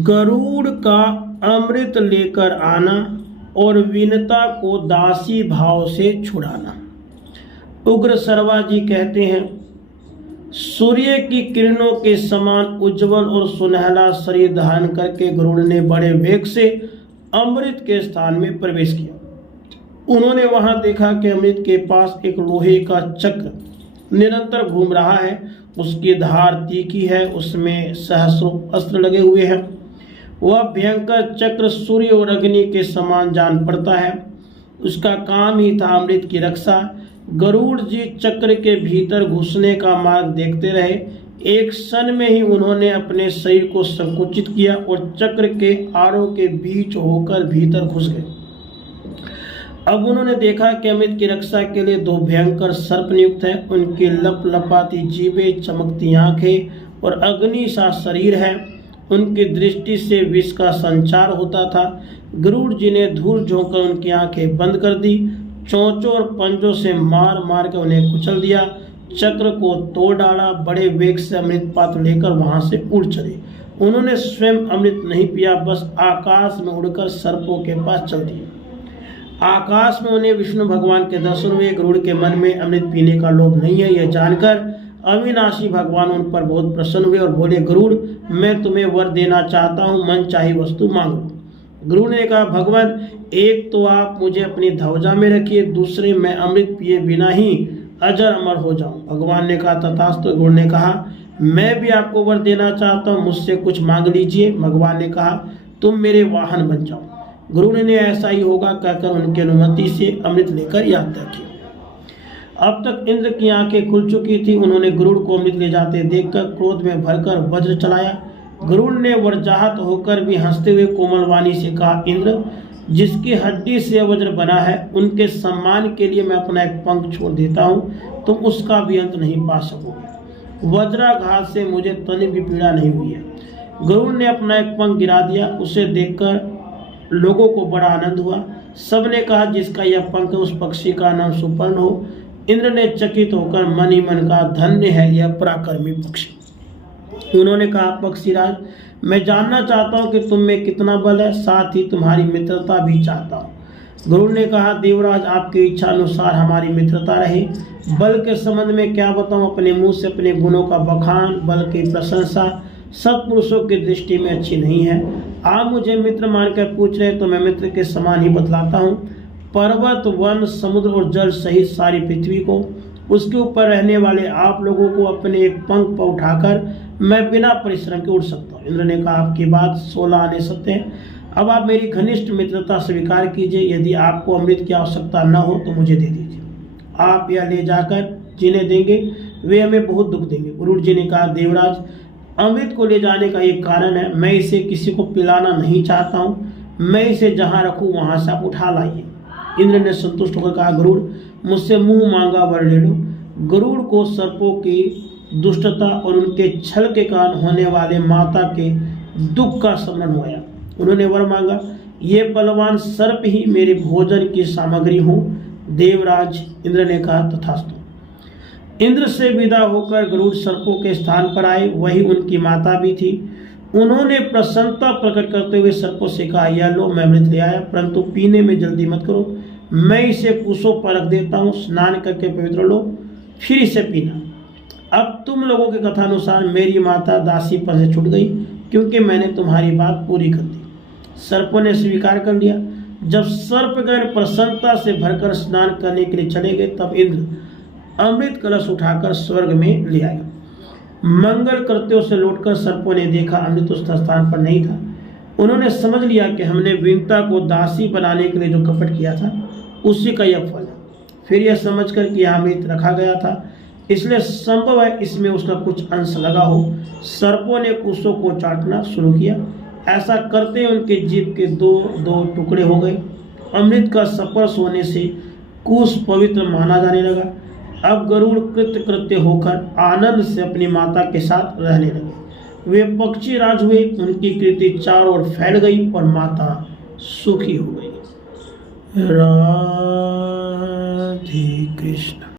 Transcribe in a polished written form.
गरुड़ का अमृत लेकर आना और विनता को दासी भाव से छुड़ाना। उग्र सरवा जी कहते हैं, सूर्य की किरणों के समान उज्जवल और सुनहला शरीर धारण करके गरुड़ ने बड़े वेग से अमृत के स्थान में प्रवेश किया। उन्होंने वहां देखा कि अमृत के पास एक लोहे का चक्र निरंतर घूम रहा है। उसकी धार तीखी है, उसमें सहस्रों अस्त्र लगे हुए हैं। वह भयंकर चक्र सूर्य और अग्नि के समान जान पड़ता है। उसका काम ही था अमृत की रक्षा। गरुड़ जी चक्र के भीतर घुसने का मार्ग देखते रहे। एक क्षण में ही उन्होंने अपने शरीर को संकुचित किया और चक्र के आड़ों के बीच होकर भीतर घुस गए। अब उन्होंने देखा कि अमृत की रक्षा के लिए दो भयंकर सर्प नियुक्त हैं। उनकी लपलपाती जीभें, चमकती आंखें और अग्नि सा शरीर है। उनकी दृष्टि से विष का संचार होता था। गरुड़ जी ने धूल झोंककर उनकी आंखें बंद कर दी। चोंचों और पंजों से मार मार कर उन्हें कुचल दिया। चक्र को तोड़ डाला। बड़े वेग से अमृत पात्र लेकर वहां से उड़ चले। उन्होंने स्वयं अमृत नहीं पिया, बस आकाश में उड़कर सर्पों के पास चल दिए। आकाश में उन्हें विष्णु भगवान के दर्शन हुए। गरुड़ के मन में अमृत पीने का लोभ नहीं है, यह जानकर अविनाशी भगवान उन पर बहुत प्रसन्न हुए और बोले, गरुड़, मैं तुम्हें वर देना चाहता हूँ, मन चाही वस्तु मांगो। गरुड़ ने कहा, भगवान, एक तो आप मुझे अपनी ध्वजा में रखिए, दूसरे मैं अमृत पिए बिना ही अजर अमर हो जाऊं। भगवान ने कहा, तथास्तु। गरुड़ ने कहा, मैं भी आपको वर देना चाहता हूँ, मुझसे कुछ मांग लीजिए। भगवान ने कहा, तुम मेरे वाहन बन जाओ। गरुड़ ने ऐसा ही होगा कहकर उनकी अनुमति से अमृत लेकर यात्रा की। अब तक इंद्र की आंखें खुल चुकी थी। उन्होंने गरुड़ को अमृत ले जाते देखकर क्रोध में भरकर वज्र चलाया। गरुड़ ने वज्राहत होकर भी हंसते हुए कोमल वाणी से कहा, इंद्र, जिसकी हड्डी से वज्र बना है, उनके सम्मान के लिए मैं अपना एक पंख छोड़ देता हूँ, तुम उसका भी अंत नहीं पा सकोगे। वज्राघात से मुझे तनिक भी पीड़ा नहीं हुई है। गरुड़ ने अपना एक पंख गिरा दिया। उसे देखकर लोगों को बड़ा आनंद हुआ। सबने कहा, जिसका यह पंख है उस पक्षी का नाम सुपर्ण हो। इंद्र ने चकित होकर मन ही मन कहा, धन्य है यह पराक्रमी पक्षी। उन्होंने कहा, पक्षीराज, मैं जानना चाहता हूँ कि तुम में कितना बल है, साथ ही तुम्हारी मित्रता भी चाहता हूँ। गरुड़ ने कहा, देवराज, आपकी इच्छा अनुसार हमारी मित्रता रहे। बल के संबंध में क्या बताऊँ, अपने मुंह से अपने गुणों का बखान, बल की प्रशंसा सब पुरुषों की दृष्टि में अच्छी नहीं है। आप मुझे मित्र मानकर पूछ रहे तो मैं मित्र के समान ही बतलाता हूँ। पर्वत, वन, समुद्र और जल सहित सारी पृथ्वी को, उसके ऊपर रहने वाले आप लोगों को अपने एक पंख पर उठाकर मैं बिना परिश्रम के उड़ सकता हूँ। इंद्र ने कहा, आपकी बात 16 आने सत्य है। अब आप मेरी घनिष्ठ मित्रता स्वीकार कीजिए। यदि आपको अमृत की आवश्यकता न हो तो मुझे दे दीजिए। आप यह ले जाकर जिन्हें देंगे वे हमें बहुत दुख देंगे। गरुड़ जी ने कहा, देवराज, अमृत को ले जाने का एक कारण है। मैं इसे किसी को पिलाना नहीं चाहता हूँ। मैं इसे जहाँ रखूँ वहाँ से आप उठा लाइए। इंद्र ने संतुष्ट होकर कहा, गरुड़, मुझसे मुंह मांगा वर ले लो। गरुड़ को सर्पों की दुष्टता और उनके छल के कारण होने वाले माता के दुख का स्मरण हुआ। उन्होंने वर मांगा, ये बलवान सर्प ही मेरे भोजन की सामग्री हो। देवराज, इंद्र ने कहा, तथास्तु। इंद्र से विदा होकर गरुड़ सर्पों के स्थान पर आए। वही उनकी माता भी थी। उन्होंने प्रसन्नता प्रकट करते हुए सर्पों से कहा, यह लो, मैं अमृत ले आया, परंतु पीने में जल्दी मत करो। मैं इसे कुशों पर रख देता हूँ, स्नान करके पवित्र लो, फिर इसे पीना। अब तुम लोगों के कथानुसार मेरी माता दासी पर से छूट गई, क्योंकि मैंने तुम्हारी बात पूरी कर दी। सर्पों ने स्वीकार कर लिया। जब सर्पगण प्रसन्नता से भरकर स्नान करने के लिए चले गए, तब इंद्र अमृत कलश उठाकर स्वर्ग में ले आया। मंगल करते उसे लौटकर सर्पों ने देखा अमृत उस स्थान पर नहीं था। उन्होंने समझ लिया कि हमने विनता को दासी बनाने के लिए जो कपट किया था उसी का यह फल है। फिर यह समझकर कि यह अमृत रखा गया था, इसलिए संभव है इसमें उसका कुछ अंश लगा हो। सर्पों ने कुशों को चाटना शुरू किया। ऐसा करते उनके जीभ के दो दो टुकड़े हो गए। अमृत का स्पर्श होने से कुश पवित्र माना जाने लगा। अब गरुड़ कृतकृत्य होकर आनंद से अपनी माता के साथ रहने लगे। वे पक्षी राज हुए। उनकी कीर्ति चारों ओर फैल गई और माता सुखी हो गई। राधे कृष्ण।